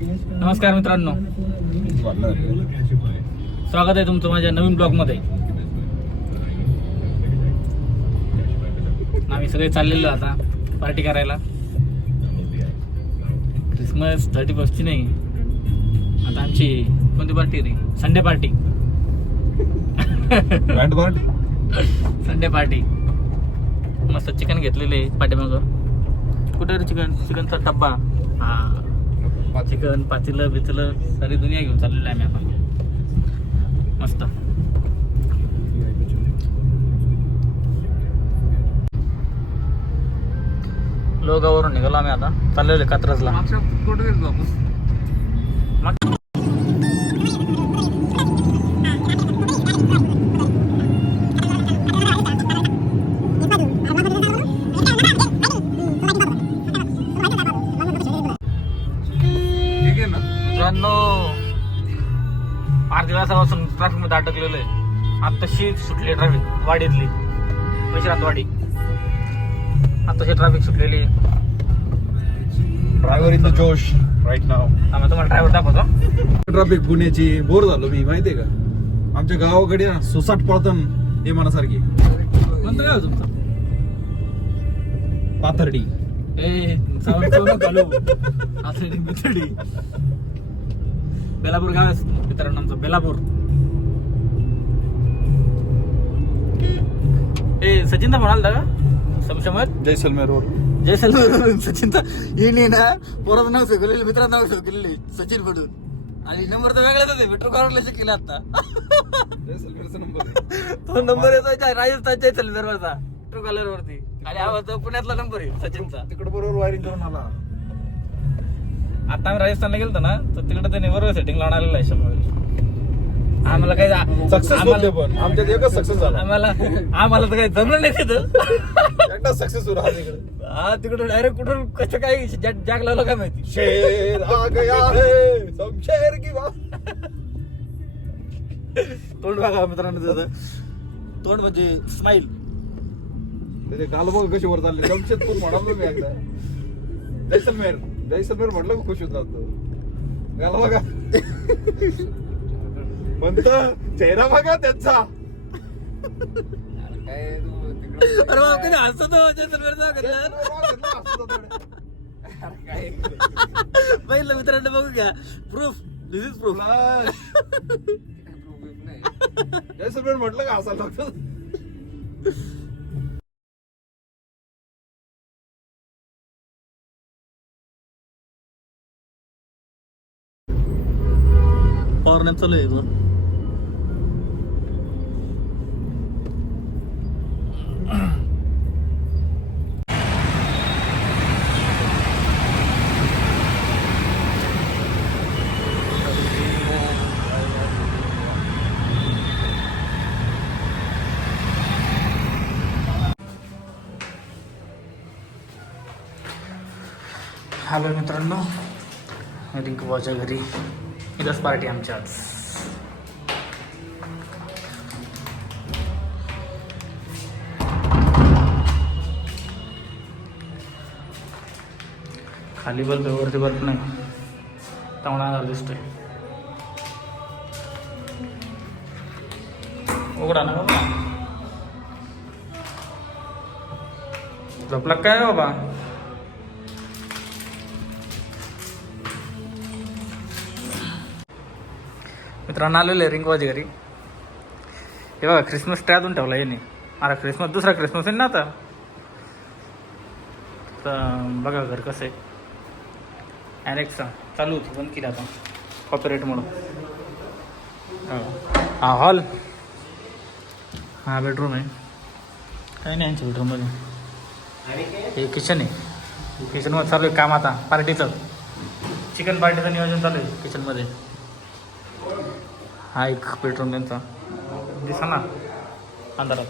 नमस्कार मित्रांनो, स्वागत आहे तुमचं माझ्या नवीन ब्लॉग मध्ये. आम्ही सगळे चाललेलो आता पार्टी करायला. क्रिसमस 31ची नाही, आता आमची कोणती पार्टी रे? Sunday party. Sunday party. मस्त चिकन घेतलेले पाठीमाग. कुठे रे चिकन? चिकनचा डब्बा. हा, चिकन पातेलं बिचलं सारी दुनिया घेऊन चाललेलं आहे आम्ही आता. मस्त. लोगावरून निघालो आम्ही आता, चाललेलो कात्रजला. मित्रांनो, 8 दिवसापासून ट्रॅफिक मध्ये अटकलेलं आहे. आत्ताशी सुटली ट्रॅफिक वाडीतली, वैश्रातवाडी. आत्ताशी ट्रॅफिक सुटलेली. ड्रायव्हर इन द जोश राईट नाव. आम्ही तुम्हाला ड्रायव्हर दाखवतो. ट्रॅफिक पुण्याची बोर झालो मी, माहितीये का? आमच्या गावाकडे ना सुसाट पळतन विमानासारखी. कोणतं गाव तुमचं? पाथर्डी. बेलापूर गाव आहे मित्रांनो आमचं, बेलापूर. सचिनचा फोन आला का? समशमत जैसलमेर सचिनचा येणे ना. पोराचं नाव शिकवलेलं, मित्राचं नाव शिकवलेले सचिन पडून. आणि नंबर तर वेगळाच आहे. मेट्रो कारला शिकले आता. जैसलमेरचा नंबर. तो नंबर येतो राजस्थान जैसलमेर वरचा मेट्रो कॉलर वरती. आणि हा पुण्यातला नंबर आहे सचिनचा. तिकडे बरोबर वायरिंग करून आला. आता आम्ही राजस्थानला गेलतो ना, तर तिकडे त्याने बरोबर सेटिंग लावून आलेलं आहे. शंभर आम्हाला काही सक्सेस होते, पण आमच्यात एकच सक्सेस झाला. आम्हाला तर काही जमलं नाही तिथं. एकदा सक्सेस होईल हा तिकडे. हा, तिकडून डायरेक्ट कुठून कसं काय जॅक लावलं काय माहिती. शेर आ गया है शमशेर की बात. तोंड बघा मित्रांनो त्याचं. तोंड म्हणजे स्माइल. त्याचे गाल बघ कशी वर चालले. जमशेदपूर म्हणालो मी एकदा. जैसलमेर म्हटलं की खुश होत जातो. गाल बघा म्हणत, चेहरा बघा त्यांचा. अरे बाप, कधी हसतो तो जैसलमेरचा. पहिलं मित्रांनो बघू घ्या. Proof, this is proof. Jaisalmer म्हटलं का असा लागतं. पॉवर चालू आहे तो. हॅलो मित्रांनो, रिंकू भाऊच्या घरी इथंच पार्टी आमच्या आज. खाली बल्ब आहे, वरती बल्ब नाही. त्यामुळे आला दिसतोय. उघडा ना बाबा. झोपला काय बाबा? मित्रांनो आलेलं आहे रिंकवाजी घरी. हे बघा, क्रिसमस ट्री अजून ठेवला याने. अरे क्रिसमस, दुसरा क्रिसमस आहे ना आता. तर बघा घर कसं आहे. ॲलेक्सा चालू होती, बंद केली आता कॉपीराईटमुळं. हा हॉल, हा बेडरूम आहे. काही नाही यांच्या बेडरूममध्ये. हे किचन आहे. किचनमध्ये चालू आहे काम आता पार्टीचं. चिकन पार्टीचं नियोजन चालू आहे किचनमध्ये. हा एक बेडरूम त्यांचा. दिसा ना अंधारात.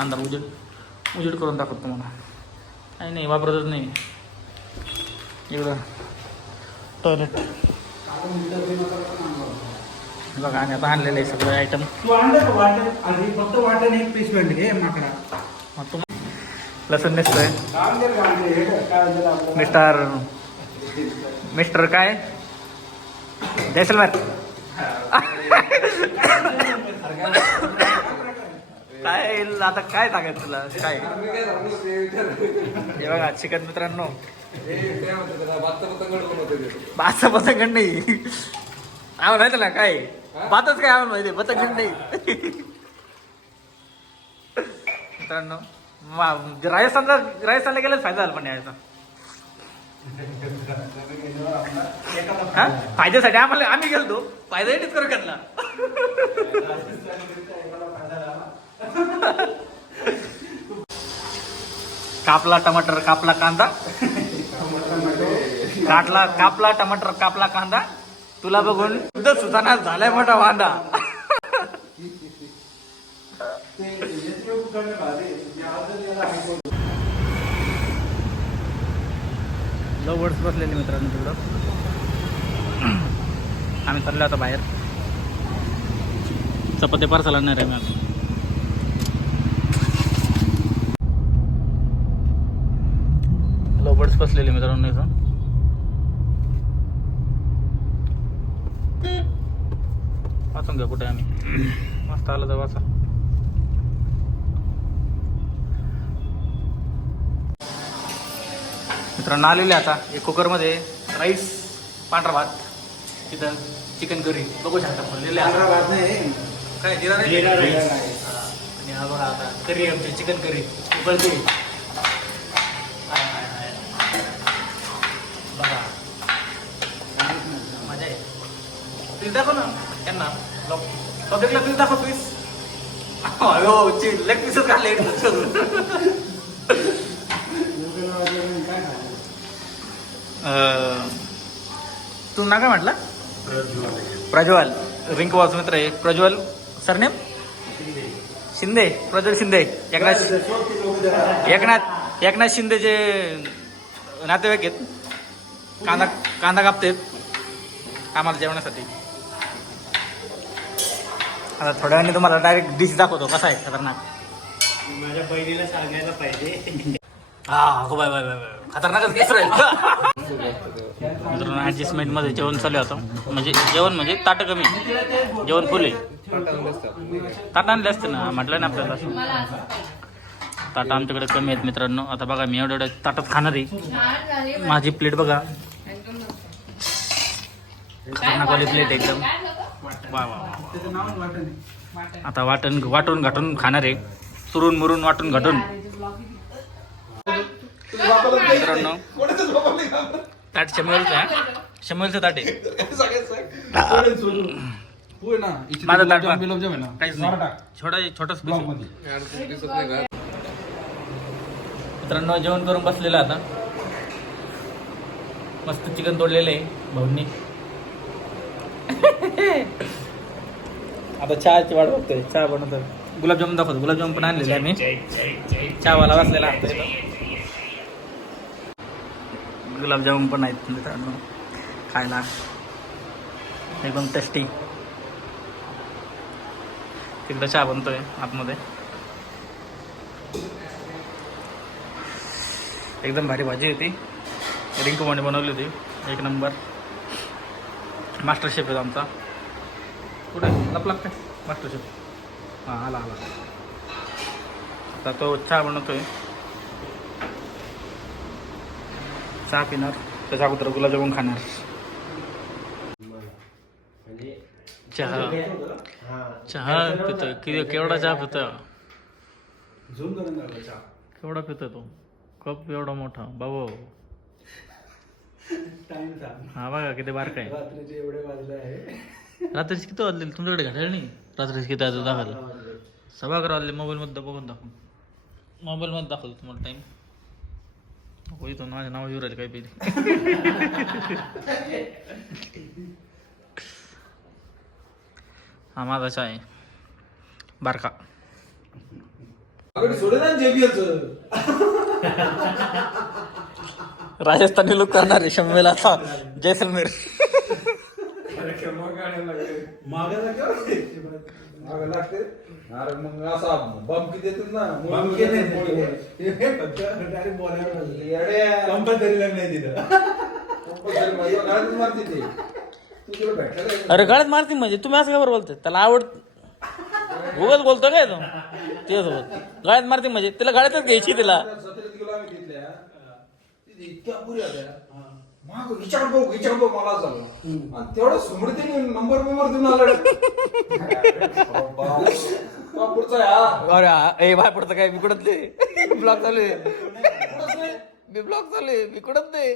अंधार उजेड करून दाखवतो तुम्हाला. काही नाही, वापरतच नाही. एवढं टॉयलेट बघा. आणि आता आणलेलं आहे सगळं आयटम. फक्त वाटण एक पीस भेटले घे माकडा. लसूण नसतोय. मिस्टर काय जैसलमेर काय आता काय सांगायचं तुला काय हे बघा चिकन मित्रांनो बादचा पतंगड नाही आम्हाला माहिती ना काय बातच काय आम्हाला माहिती पतंगड नाही मित्रांनो राजस्थानला गेल्याच फायदा झाला पण यायचा हा फायद्यासाठी आम्ही गेलतो फायदा एटीच करू घेतला कापला टमाटर कापला कांदा कापला टमाटर कापला कांदा तुला बघून सुधारणा झालाय मोठा वांदा लवर्स बसलेले मित्रांनो तिकडं आम्ही चाललो आता बाहेर चपाती पार्सल आणणार आहे मी आता लवर्स बसलेले मित्रांनो इथं वाचून घ्या कुठे आम्ही मस्त आलं तर वाचा मित्रांनो आलेले आता एक कुकरमध्ये राईस पांढरा भात तिथं चिकन करी बघू शकता बोललेले काय जिरा आणि हा बघा आता करी आमची चिकन करी उकळते बघा मजा आहे पीस दाखव ना त्यांना पब्लिकला पीस दाखव पीस लेग पीसच काढले तू ना काय म्हटलं प्रज्वल रिंकू वाच मित्र आहे प्रज्वल सरनेम शिंदे प्रज्वल शिंदे एकनाथ शिंदेचे नातेवाईक आहेत कांदा कापतेत आम्हाला जेवणासाठी आता थोड्या वेळाने तुम्हाला डायरेक्ट डिश दाखवतो कसा आहे खतरनाक माझ्या बहिणीला सांगायला पाहिजे हा हो बाय बाय बाय खतरनाकच दिसत राहील मित्रांनो ॲडजस्टमेंट मध्ये जेवण चालू होतं म्हणजे जेवण म्हणजे ताटं कमी जेवण फुले ताट आणले असते ना म्हटलं ना आपल्याला ताटं आमच्याकडे कमी आहेत मित्रांनो आता बघा मी एवढ्या ताटात खाणार आहे माझी प्लेट बघा खतरनाकवाली प्लेट एकदम वा वा आता वाटून घाटून खाणार आहे चुरून मुरून वाटून घाटून मित्रांनो ताट शमलचं ताट आहे माझं ताट काहीच नाही छोटाच मित्रांनो जेवण करून बसलेलं आता मस्त चिकन तोडलेलं आहे भाऊंनी आता चहाची वाट बघतोय चहा बनवतोय गुलाबजामुन दाखवतो गुलाबजामुन पण आणलेले आम्ही चहावाला बसलेला असतो गुलाबजामुन पण आहेत मित्रांनो खायला एकदम टेस्टी तिकडं चहा बनतोय आतमध्ये एकदम भारी भाजी होती रिंकू म्हणे बनवली होती एक नंबर मास्टर शेफ आहे आमचा कुठे लपला काय मास्टर शेफ हां आला आता तो चहा बनवतोय चहा पिणार त्याच्या अगोदर गुलाबजामुन खाणार चहा पितोय केवढा चहा पितोय केवढा पितोय तो कप एवढा मोठा बाबा हा बघा किती बारका आहे रात्रीचे किती वाजले तुमच्याकडे घाटायला नाही रात्रीचे किती वाजले दाखवलं 11:15 वाजले मोबाईलमध्ये बघून मोबाईलमध्ये दाखवलं तुम्हाला टाईम होई तो माझ्या नाव येऊ राहिले काही पहिले हा माझा चहा आहे बारका राजस्थानी लुक करणार आहे शम्मेला आता जैसलमेर तुला भेटलं अरे गळ्यात मारती म्हणजे तुम्ही असं का बरं बोलतोय त्याला आवड उगाच बोलतो काय तो ते सोबत गळ्यात मारती म्हणजे तिला गळ्यातच घ्यायची तिला 17 किलो आम्ही घेतल्या तिथे इतक्या पुऱ्या होत्या माग विचार बघ मला झालं आणि तेवढं समृद्धीने नंबर देऊन आला पुढचा या अरे ए बाय पडतं काय मी कुठत नाही ब्लॉक चालू आहे मी ब्लॉक चालू आहे मी कुठत नाही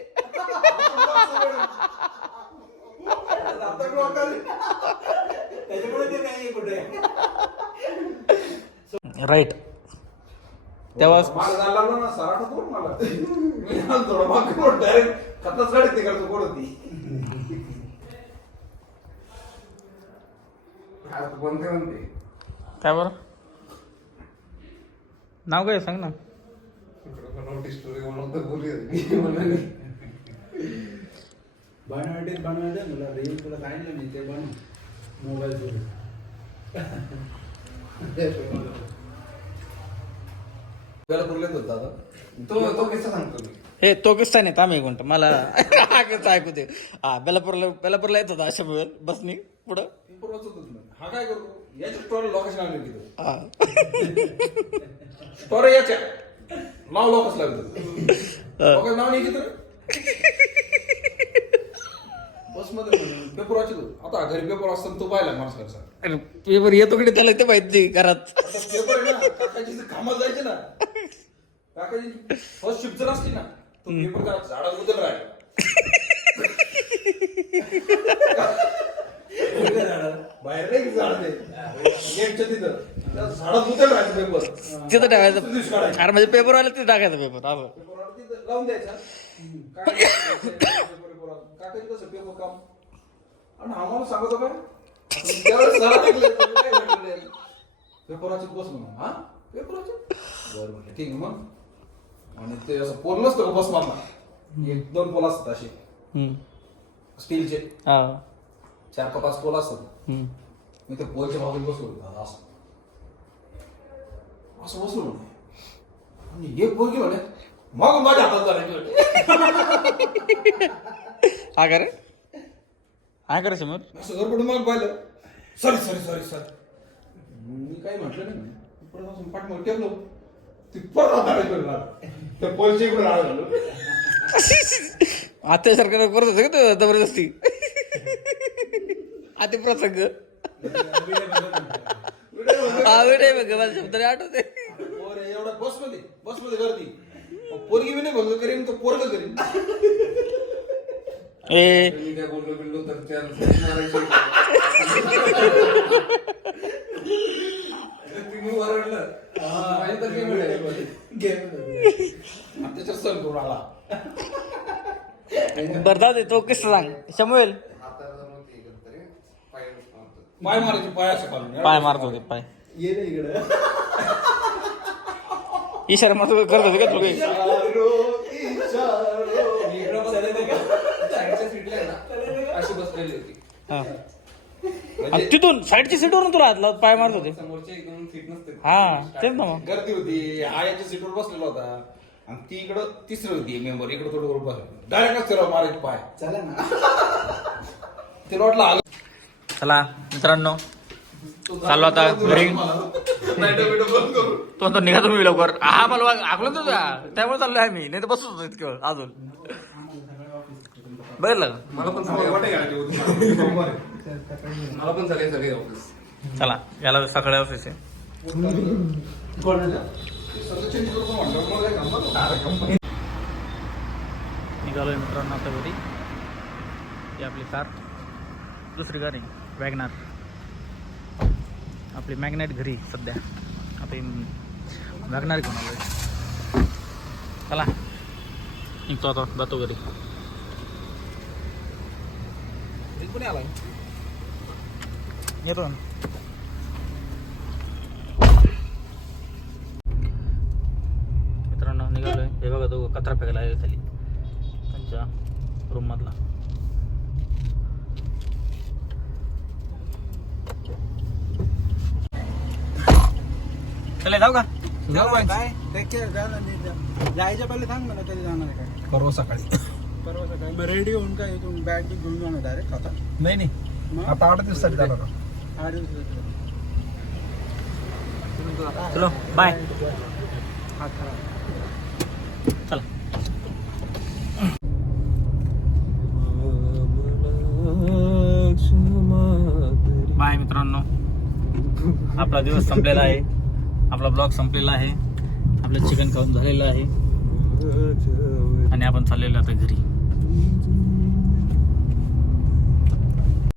त्याच्यामुळे ते नाही कुठे राईट तेव्हा मला झाला ना सराठा कोण मला मी थोडं माग डायरेक्ट खतच गाडीत निघालतो कोण होती कोणते म्हणते काय बरं नाव काय सांग ना बनवायचं मला रील तुला सांगितलं मी ते बनव मोबाईल तो किस्सा सांगतो मी हे तो किस्सा नाही थांब एक मिनिट मला हा किस्सा ऐकू दे हा बेलापूरला येत होता अशा वेळ बसनी पुढं हा काय करतो याच्या स्टोरी लोकेशन आणली तिथं हा स्टोरी याच्या नाव लोकच लागतं लोकांचं नाव नाही तिथं बस मध्ये पेपर वाचतो आता घरी पेपर असताना तो पाहिला माणसाचा अरे पेपर येतो कडे त्याला ते माहित नाही घरात पेपर आहे ना काकाची कामात जायचे ना काकाची फर्स्ट शिफ्ट जर असली ना तो पेपर करा झाडा उतर राहिला बाहेर नाही झाड ते गेटच्या तिथं त्या झाडात उतर राहायचं पेपर तिथं टाकायचं अरे म्हणजे पेपर वाला तिथं टाकायचं पेपर असं पेपरवर तिथं लावून द्यायचा काकाची कसं पेपर काम आणि आम्हाला सांगतो काय त्यावेळेस झाडा पेपराची बस म्हणून हा पेपराची बरं म्हटलं ठीक आहे मग आणि ते असं पोल नसतं का बस मारला 1-2 पोल असतात असे स्टीलचे हा 4-5 पोल असतात मी त्या पोलच्या बाजूला बसलो होतो असं असं बसलो म्हणे आणि एक पोल गेलो मग माझ्या हातात झाले हा का रे हा का रे समोर असं गडबडून मग पाहिलं सॉरी मी काही म्हटलं नाही परत असून पाठमोर टेकलो ती परत आडायची करणार त्या पोलच्या इकडे राळ झालो आता सरकार करत होतं का तो जबरदस्ती आता प्रसंग आवड आहे बघ मला शब्द आठवते पोर एवढा बसमध्ये गर्दी पोरगी बी नाही भंग करीन तो पोरग करीन ए मी काय बोललो तर त्याच्या सण करून आला बरं जाऊ दे तो किस्सा सांग शमुएल पाय मारायचे पायाच्या खालून पाय मारत होते पाय ये ना इकडे इशारा मारत होते, करत होते का तुला अशी बसलेली होती हा आणि तिथून साईडच्या सीटवरून तुला हात लावत पाय मारत होते समोरचे एकदम फिट नसते हा तेच ना मग गर्दी होती हा याच्या सीटवर बसलेला होता आणि ती इकडं तिसरी होती मेंबर इकडे थोडं ग्रुप बसला डायरेक्टच त्याला मारायचे पाय चला ना तिला वाटलं आलं चला मित्रांनो चाललो आता घरी तो निघा तुम्ही लवकर हा मला आकलं तुझा त्यामुळे चाललोय आम्ही नाही तर बसत होतो इतके वेळ अजून बघितलं का? मला पण सगळे ऑफिस चला याला सकाळी ऑफिस आहे निघालोय मित्रांनो आता घरी ही आपली कार दुसरी गाडी वॅगनार आपली मॅग्नेट घरी सध्या आता वॅगनार घेऊन आलोय चला निघतो आता जातो घरी कोणी आलाय येतो ना मित्रांनो निघालोय हे बघा तो कचरा फेकायला आहे खाली त्यांच्या रूम मधला चला जाऊ का काय जायच्या पहिले सांग मला कधी जाणार आहे काय परवा सकाळी परवा सकाळी रेडी होऊन काय इथून बॅग घेऊन जाणार डायरेक्ट आता नाही नाही मग आता 8 दिवसासाठी जाणार का? 8 दिवस चलो बाय हात खराब चला बाय मित्रांनो, आपला दिवस संपलेला आहे, आपला ब्लॉग संपलेला आहे, आपलं चिकन खाऊन झालेलं आहे आणि आपण चाललेलो आता घरी.